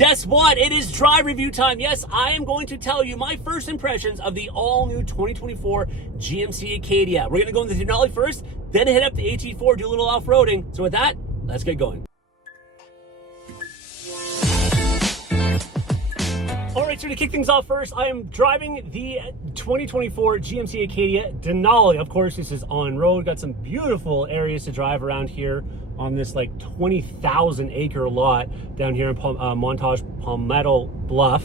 Guess what? It is drive review time. Yes, I am going to tell you my first impressions of the all-new 2024 GMC Acadia. We're going to go into the Denali first, then head up to AT4, do a little off-roading. So with that, let's get going. All right, so to kick things off first, I am driving the 2024 GMC Acadia Denali. Of course, this is on-road. Got some beautiful areas to drive around here on this like 20,000 acre lot down here in Montage Palmetto Bluff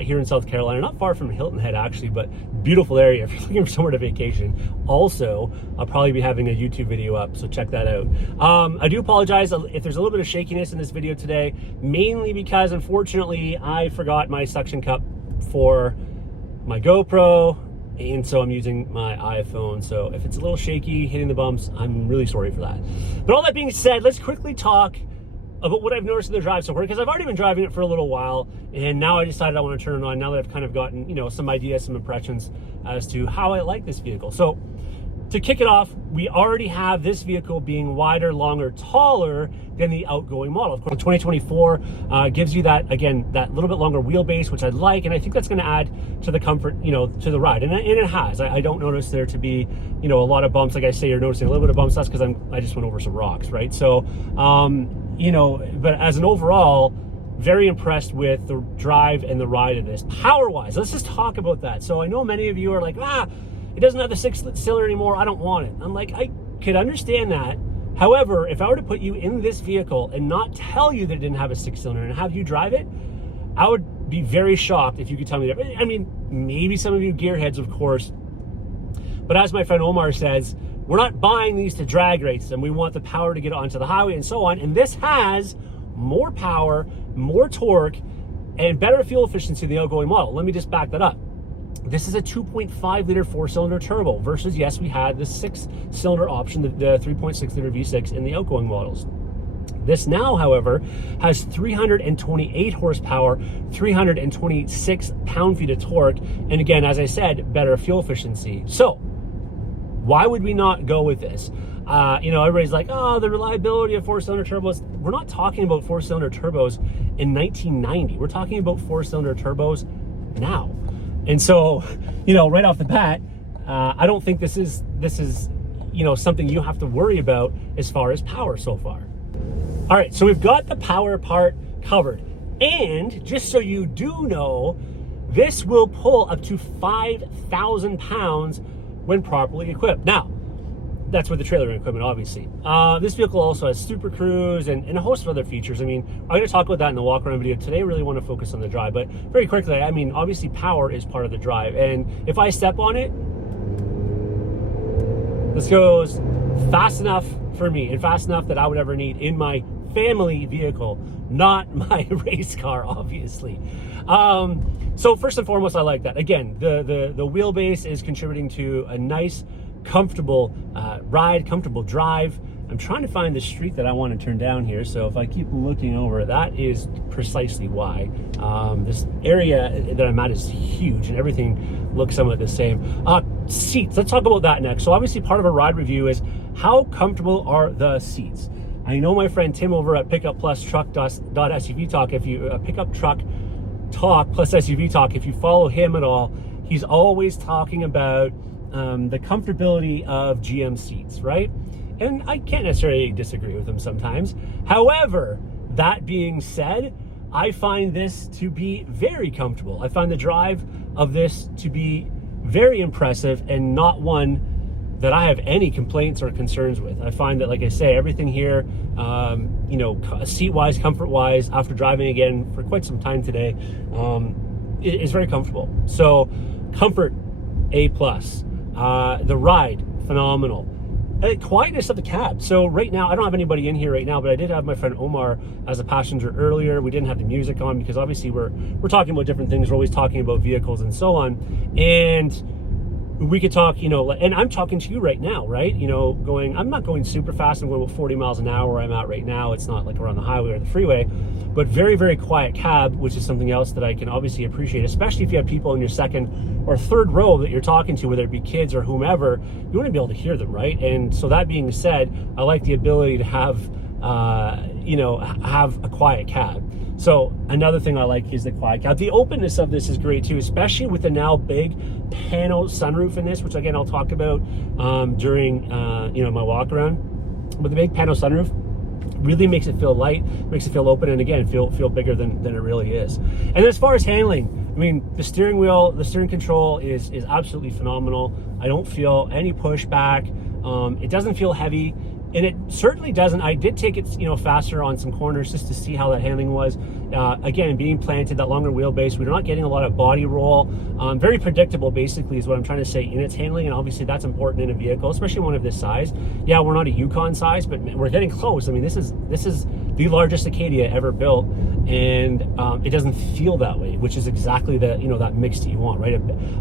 here in South Carolina. Not far from Hilton Head, actually, but beautiful area if you're looking for somewhere to vacation. Also, I'll probably be having a YouTube video up, so check that out. I do apologize if there's a little bit of shakiness in this video today, mainly because unfortunately I forgot my suction cup for my GoPro, and so I'm using my iPhone. So if it's a little shaky, hitting the bumps, I'm really sorry for that. But all that being said, let's quickly talk about what I've noticed in the drive so far, because I've already been driving it for a little while, and now I decided I want to turn it on now that I've kind of gotten, you know, some ideas, some impressions as to how I like this vehicle. So to kick it off, we already have this vehicle being wider, longer, taller than the outgoing model. Of course, 2024 gives you that, again, that little bit longer wheelbase, which I like, and I think that's going to add to the comfort, you know, to the ride, and it has. I don't notice there to be, you know, a lot of bumps. Like I say, you're noticing a little bit of bumps. That's because I just went over some rocks, right? So, you know, but as an overall, very impressed with the drive and the ride of this. Power-wise, let's just talk about that. So I know many of you are like, it doesn't have the 6-cylinder anymore, I don't want it. I'm like, I could understand that. However, if I were to put you in this vehicle and not tell you that it didn't have a 6-cylinder and have you drive it, I would be very shocked if you could tell me that. I mean, maybe some of you gearheads, of course, but as my friend Omar says, we're not buying these to drag race them. We want the power to get onto the highway and so on. And this has more power, more torque, and better fuel efficiency than the outgoing model. Let me just back that up. This is a 2.5 liter 4-cylinder turbo versus, yes, we had the 6-cylinder option, the 3.6 liter V6 in the outgoing models. This now, however, has 328 horsepower, 326 pound-feet of torque, and again, as I said, better fuel efficiency. So, why would we not go with this? You know, everybody's like, oh, the reliability of 4-cylinder turbos. We're not talking about 4-cylinder turbos in 1990. We're talking about 4-cylinder turbos now. And so, you know, right off the bat, I don't think this is, you know, something you have to worry about as far as power so far. All right, so we've got the power part covered. And just so you do know, this will pull up to 5,000 pounds when properly equipped. Now, that's with the trailer equipment, obviously. This vehicle also has Super Cruise and a host of other features. I mean, I'm going to talk about that in the walk-around video. Today, I really want to focus on the drive, but very quickly, I mean, obviously, power is part of the drive. And if I step on it, this goes fast enough for me, and fast enough that I would ever need in my family vehicle, not my race car, obviously. So first and foremost, I like that. Again, the wheelbase is contributing to a nice, comfortable ride, comfortable drive. I'm trying to find the street that I want to turn down here, so if I keep looking over, that is precisely why. This area that I'm at is huge and everything looks somewhat the same. Seats, let's talk about that next. So obviously part of a ride review is how comfortable are the seats. I know my friend Tim over at Pickup Plus Truck.SUV Talk, if you Pickup Truck Talk plus SUV Talk, if you follow him at all, he's always talking about the comfortability of GM seats, right? And I can't necessarily disagree with him sometimes. However, that being said, I find this to be very comfortable. I find the drive of this to be very impressive and not one that I have any complaints or concerns with. I find that, like I say, everything here, you know, seat-wise, comfort-wise, after driving again for quite some time today, is very comfortable. So, comfort, A+. The ride, phenomenal. Quietness of the cab. So right now, I don't have anybody in here right now, but I did have my friend Omar as a passenger earlier. We didn't have the music on because obviously we're talking about different things. We're always talking about vehicles and so on. And we could talk, you know, and I'm talking to you right now, right? You know, I'm not going super fast. I'm going about 40 miles an hour where I'm at right now. It's not like we're on the highway or the freeway, but very, very quiet cab, which is something else that I can obviously appreciate, especially if you have people in your second or third row that you're talking to, whether it be kids or whomever. You want to be able to hear them, right? And so that being said, I like the ability to have, you know, have a quiet cab. So another thing I like is the quiet count. The openness of this is great too, especially with the now big panel sunroof in this, which again I'll talk about during my walk around. But the big panel sunroof really makes it feel light, makes it feel open, and again feel bigger than it really is. And as far as handling, I mean, the steering wheel, the steering control is absolutely phenomenal. I don't feel any pushback. It doesn't feel heavy, and it certainly doesn't. I did take it, faster on some corners just to see how that handling was. Again, being planted, that longer wheelbase, we're not getting a lot of body roll. Very predictable, basically, is what I'm trying to say in its handling, and obviously that's important in a vehicle, especially one of this size. Yeah, we're not a Yukon size, but we're getting close. I mean, this is the largest Acadia ever built, and it doesn't feel that way, which is exactly the that mix that you want, right?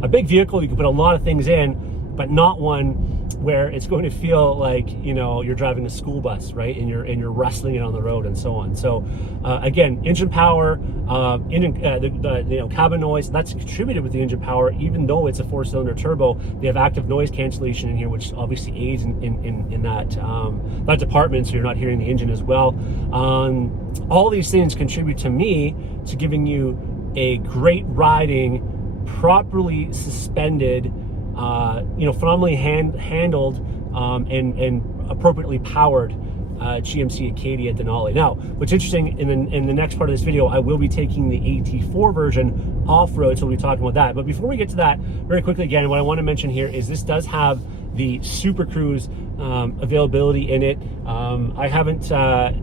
A big vehicle, you can put a lot of things in, but not one where it's going to feel like you're driving a school bus, right? And you're wrestling it on the road and so on. So again, engine power, the cabin noise, that's contributed with the engine power. Even though it's a 4-cylinder turbo, they have active noise cancellation in here, which obviously aids in that department, so you're not hearing the engine as well. All these things contribute to giving you a great riding, properly suspended, phenomenally handled and appropriately powered GMC Acadia Denali. Now, what's interesting, in the next part of this video, I will be taking the AT4 version off-road, so we'll be talking about that. But before we get to that, very quickly again, what I want to mention here is this does have the Super Cruise availability in it. I haven't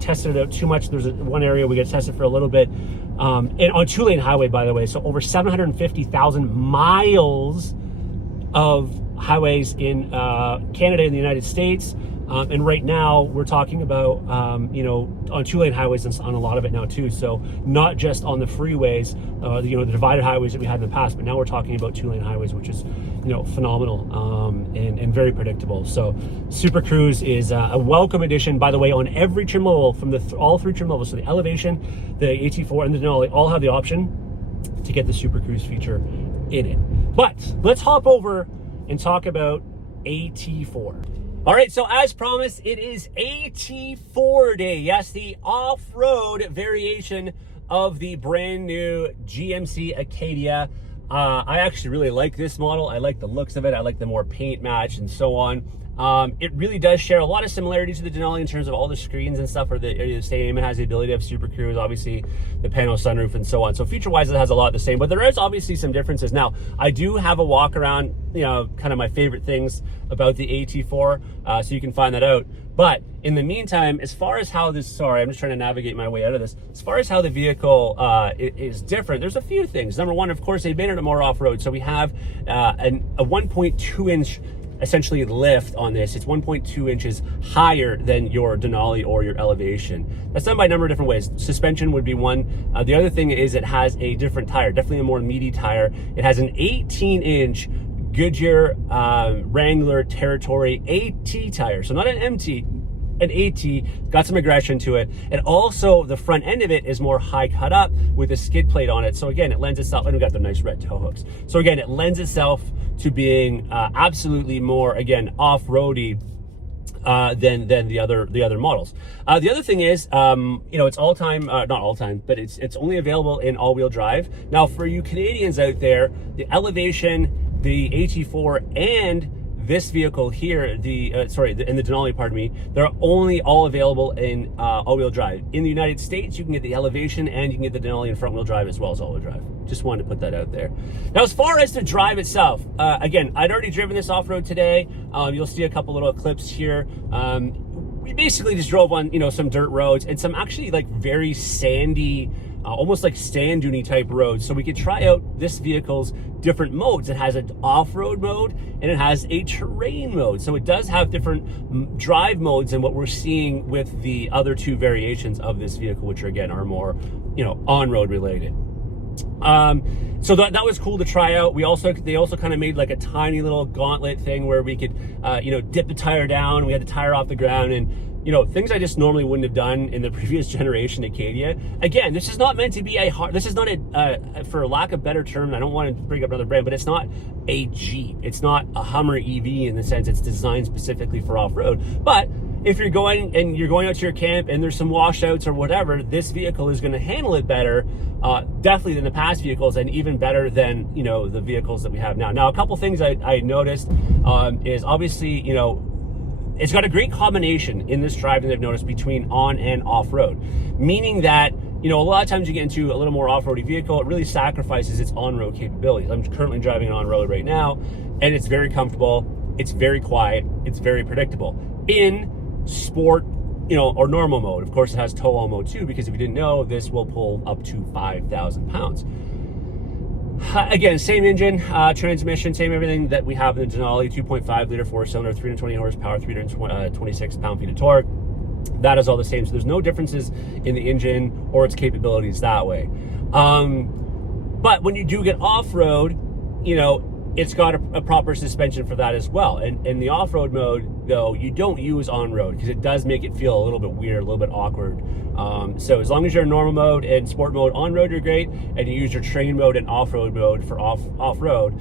tested it out too much. There's one area we get tested for a little bit, and on 2-lane highway, by the way, so over 750,000 miles of highways in Canada and the United States. And right now we're talking about, on 2-lane highways and on a lot of it now too. So not just on the freeways, the divided highways that we had in the past, but now we're talking about 2-lane highways, which is, phenomenal and very predictable. So Super Cruise is a welcome addition, by the way, on every trim level from all 3 trim levels. So the Elevation, the AT4, and the Denali all have the option to get the Super Cruise feature in it. But let's hop over and talk about AT4. All right, so as promised, it is AT4 day. Yes, the off-road variation of the brand new GMC Acadia. I actually really like this model. I like the looks of it. I like the more paint match and so on. It really does share a lot of similarities to the Denali in terms of all the screens and stuff are the same. It has the ability to have Super Cruise, obviously the panel sunroof and so on. So feature-wise, it has a lot the same, but there is obviously some differences. Now, I do have a walk around, kind of my favorite things about the AT4, so you can find that out. But in the meantime, as far as how this, sorry, I'm just trying to navigate my way out of this. As far as how the vehicle is different, there's a few things. Number one, of course, they made it more off-road. So we have a 1.2 inch essentially lift on this. It's 1.2 inches higher than your Denali or your Elevation. That's done by a number of different ways. Suspension would be one. The other thing is it has a different tire, definitely a more meaty tire. It has an 18-inch Goodyear Wrangler Territory AT tire, so not an MT, an AT, got some aggression to it. And also the front end of it is more high cut up with a skid plate on it. So again, it lends itself, and we got the nice red tow hooks. So again, it lends itself to being absolutely more, again, off-roady than the other models. The other thing is, it's all time, not all time, but it's only available in all-wheel drive. Now, for you Canadians out there, the Elevation, the AT4, and this vehicle here, and the Denali, pardon me, they're only all available in all-wheel drive. In the United States, you can get the Elevation and you can get the Denali in front-wheel drive as well as all-wheel drive. Just wanted to put that out there. Now, as far as the drive itself, again, I'd already driven this off-road today. You'll see a couple little clips here. We basically just drove on, some dirt roads and some actually like very sandy, almost like sand dune type roads. So we could try out this vehicle's different modes. It has an off-road mode and it has a terrain mode. So it does have different drive modes than what we're seeing with the other two variations of this vehicle, which are, again, are more, on-road related. So that was cool to try out. They also kind of made like a tiny little gauntlet thing where we could, dip the tire down. We had the tire off the ground and, things I just normally wouldn't have done in the previous generation Acadia. Again, this is not meant to be this is not for lack of better term, I don't want to bring up another brand, but it's not a Jeep. It's not a Hummer EV in the sense it's designed specifically for off-road, but if you're going out to your camp and there's some washouts or whatever, this vehicle is going to handle it better, definitely than the past vehicles, and even better than, you know, the vehicles that we have now. Now, a couple things I noticed is obviously, you know, it's got a great combination in this driving that I've noticed between on and off-road, meaning that, you know, a lot of times you get into a little more off-roady vehicle, it really sacrifices its on-road capabilities. I'm currently driving an on-road right now, and it's very comfortable, it's very quiet, it's very predictable. In sport, you know, or normal mode, of course, it has tow all mode too, because if you didn't know, this will pull up to 5,000 pounds. Again, same engine, transmission, same everything that we have in the Denali, 2.5 liter 4-cylinder, 320 horsepower, 326 pound-feet of torque. That is all the same. So there's no differences in the engine or its capabilities that way. But when you do get off-road, you know, it's got a proper suspension for that as well. And in the off-road mode, though, you don't use on-road because it does make it feel a little bit weird, a little bit awkward. So as long as you're in normal mode and sport mode on-road, you're great, and you use your train mode and off-road mode for off-road,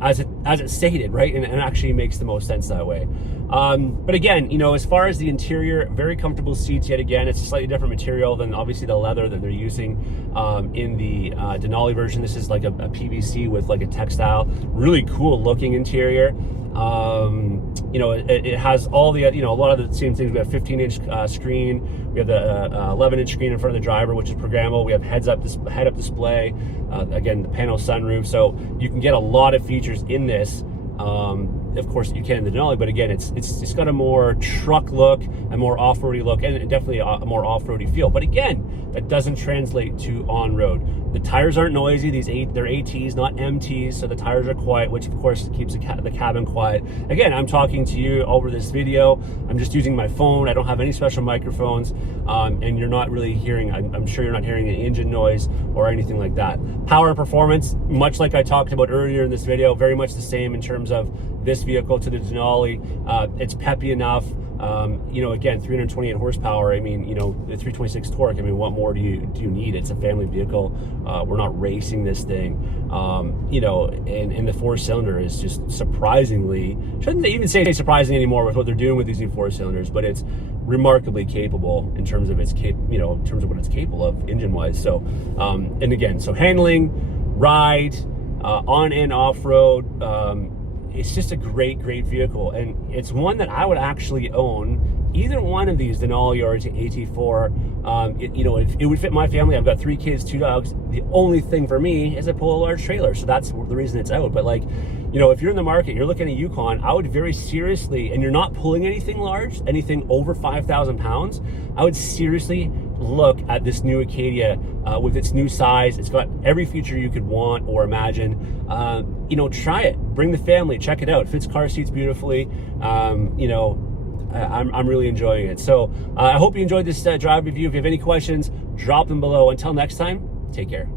as it's stated, right? And it actually makes the most sense that way. But again, you know, as far as the interior, very comfortable seats yet again. It's a slightly different material than obviously the leather that they're using in the Denali version. This is like a PVC with like a textile, really cool looking interior. You know, it has all the, you know, a lot of the same things. We have 15-inch screen. We have the 11-inch screen in front of the driver, which is programmable. We have head-up display. Again, the panel sunroof. So you can get a lot of features in this. Of course, you can in the Denali, but again, it's got a more truck look, a more off-roady look, and definitely a more off-roady feel. But again, that doesn't translate to on-road. The tires aren't noisy. They're ATs, not MTs, so the tires are quiet, which of course keeps the cabin quiet. Again, I'm talking to you over this video. I'm just using my phone. I don't have any special microphones, and you're not really hearing, I'm sure you're not hearing any engine noise or anything like that. Power and performance, much like I talked about earlier in this video, very much the same in terms of this vehicle to the Denali. It's peppy enough. You know, again, 328 horsepower. I mean, you know, the 326 torque. I mean, what more do you need? It's a family vehicle. We're not racing this thing. You know, and the 4-cylinder is just surprisingly, shouldn't even say surprising anymore with what they're doing with these new 4-cylinders, but it's remarkably capable in terms of you know, in terms of what it's capable of engine-wise. So, and again, so handling, ride, on and off-road. It's just a great vehicle, and it's one that I would actually own, either one of these, Denali or AT4. You know, it would fit my family. I've got 3 kids, 2 dogs. The only thing for me is I pull a large trailer, so that's the reason it's out. But like, you know, if you're in the market, you're looking at Yukon, I would very seriously, and you're not pulling anything large, anything over 5,000 pounds, I would seriously look at this new Acadia with its new size. It's got every feature you could want or imagine. You know, try it, bring the family, check it out. It fits car seats beautifully. You know, I'm really enjoying it. So I hope you enjoyed this drive review. If you have any questions, drop them below. Until next time, take care.